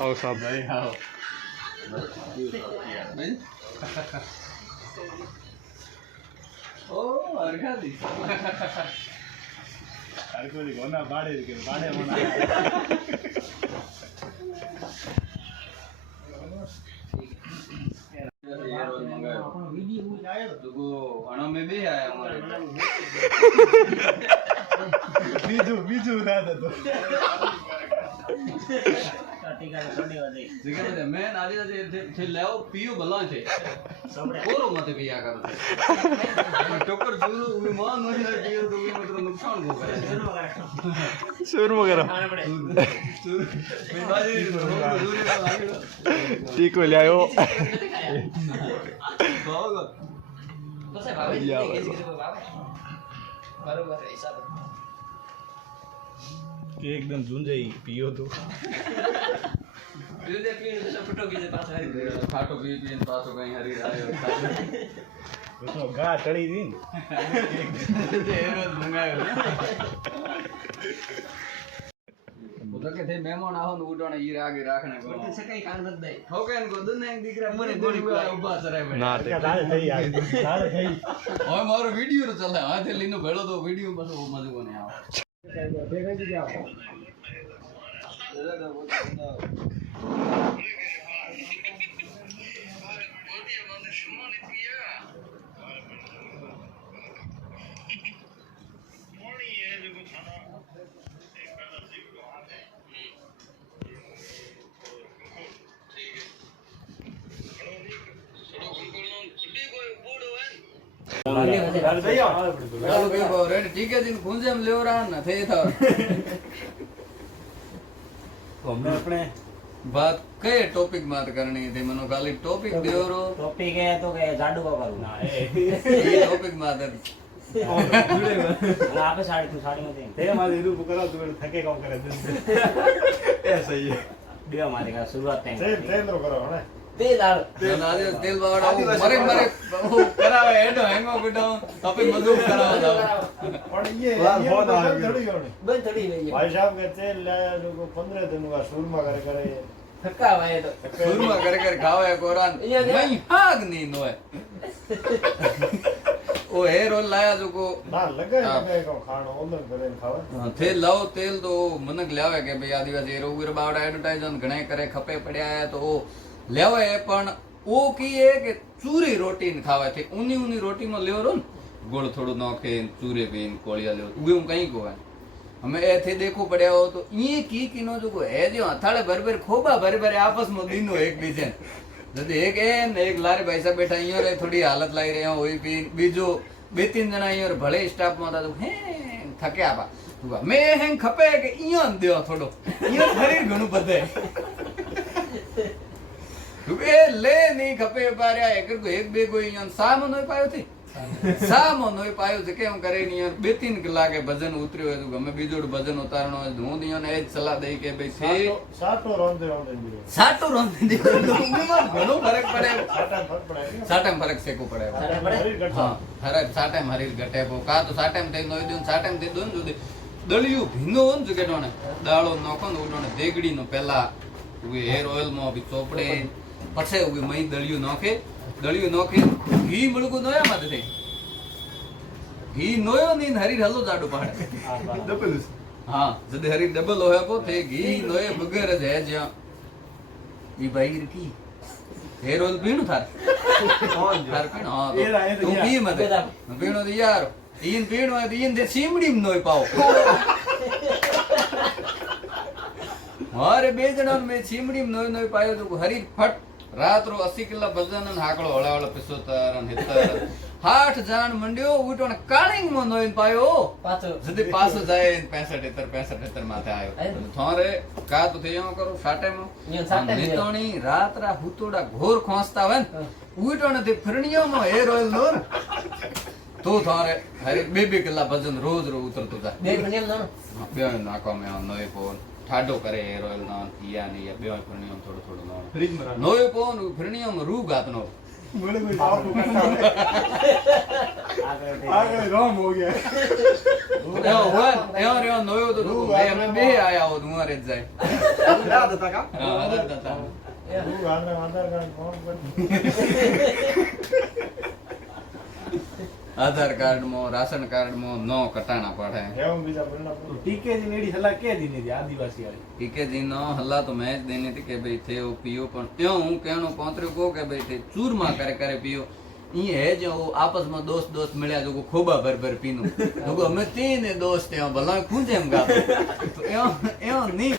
आओ साहब भाई आओ ओ अरखादी अरकोली कोना बाड़े के बाड़े होना बीजू दादा तो મેન આજે જે લેવો પીયો ભલા છે કોરો મતે પિયા કરો ટોકર જોરો ઉમે માન ન હોય પીયો તો ઉમે મતલબ નુકસાન ભો કરે शुरू वगैरह ठीक हो लियायो एकदम झुंझई पियो तो खाटो पी पी पासो कहीं हरी आयो उसमें गा चढ़ी थी तो के थे मेहमान आओ न उडोने ई आगे राखने को सकाई कान मत दे हो के इनको दुने दिखरा मने गोली उबा सराय में ना ते दाल થઈ यार दाल થઈ ओए मारो वीडियो रो चले हाथे लीनो भेलो तो वीडियो बस वो मजे कोने आओ देखै जी जाओ ठीक है दिन खुंजे में ले रहा ना थे था हमने अपने बात कई टॉपिक बात करनी थी मनो खाली टॉपिक दियो रो टॉपिक है तो के जाडू बाबा ना ये टॉपिक बात है आपे साड़ी में दे ते मारे रूप करो तो थके काम करे ए सही है दिया मारे का शुरुआत है ट्रेन रो करो है तेल आल तेल बावड़ा मरे वो करावे हेडो हैंगो बिटो टॉपिक मजूब करावा जाओ और ये बहुत थोड़ी होनी बन थोड़ी नहीं भाई साहब के तेल लाया जो 15 दिन का सुरमा करे थका हुआ है तो सुरमा करे खावे कोरान नहीं हाग नी नोए ओ हेयर ऑयल लाया जो को ना लगे को खानो ओंदन करे खावे थे लाओ तेल तो मनक लावे के भाई आदिवासी हेरो उर बावड़ा एडवर्टाइजन घणे करे खपे पड़या है तो लेवे पण ओ की है कि चूरी रोटी न खावे थे ऊनी रोटी में लेव रो गोड़ थोड़ो नाखे चूरे पेन कोळिया लेव उगे हम कहीं को है हमें ए थे देखो पड़या हो तो ये की किनो जो को है जो हथाड़े भर खोबा भर आपस में दिनो एक बीजे जदे एक एन एक लारे भाई साहब बैठा इयो रे थोड़ी हालत लाई रे होई पी बीजो बे तीन जना इयो भले स्टाफ में था तो हे थके आपा मैं हें खपे के इयो देओ थोड़ो इयो शरीर घणो बदे ए ले नहीं खपे पारे एक को एक बे कोई यन साम नोय पायो थी साम नोय पायो जे केम करे नहीं यार 2-3 कलाक के वजन उतरियो है तो गमे बीजोड वजन उतारनो है धूं दियो ने एज सलाह दे के भाई थे साटो रोंदे दियो में घणो फर्क पड़े साटा में फर्क से को पड़े हां हर साटा में हरीर घटे को का तो साटा में नोय दियो साटा में दे जो दलियो भीनो जो के नोने दाळो नोको उडोने देगड़ी नो पहला वे हेयर ऑयल में अभी चोपड़े पछे उगे मई दलियो नोखे घी मुळको नोया मत थे घी नोयो नी हरीर हलो जाडो पहाड़ डबल हां जदे हरीर डबल होया को थे घी नोए बगैर है ज्या ई भाई की हेयर ऑयल पीणु थार थार पीणु हां तू पी मत पीणु तो यार इन पीणु है इन दे सीमड़ी में नोय पाओ मारे बेजणन में सीमड़ी में नोय पायो तो हरीर फट रात रो 80 किलो वजन न हाकड़ो हळावळ 75 न 70 हाठ जान मंड्यो उठोन कालिंग में नोय पायो पाछो जदी पाछो जाए 65 माथे आयो थोरे का तो थेयो करो साटे में नितोणी रात रा हुतोड़ा घोर खोसता वन उठोन ते फरणियो में हेयर ऑयल नोर तो थोरे हरी बेबी किला वजन रोज उतरतो जा बे फरणियो ना बे नाको में नोय पोन ठाडो करे हेयर ऑयल ना किया नहीं बे फरणियो थोड़ो ना फ्रिज में नोय पोन फरणियो में रू गातनो बोले कोई बाप को करता है आगे राम हो गया એવો રેવો નોયો તો તું ભાઈ અમે બે આયા હો તમારે જ જાય क्या देता का હા આધાર દાતા तू आधार कार्ड कौन बन આધાર કાર્ડ માં રાશન કાર્ડ માં નો કટાણા પડે एवं बीजा बोलना टीके जी मेरी सलाह के दी नहीं थी आदिवासी वाली ટીકેજી નો હલ્લા તો મેં જ દેની હતી કે ભાઈ થયો પીયો પણ એવો હું કેનો પોતર્યો કહો કે ભાઈ તે ચૂરમા કરે કરે પીયો ઈ હે જો આપસમાં દોસ્ત મળ્યા જો ખોબા ભર પીનું જો અમે તીને દોસ્ત ત્યાં ભલા ખૂંજે એમ ગાતો તો એવો નહીં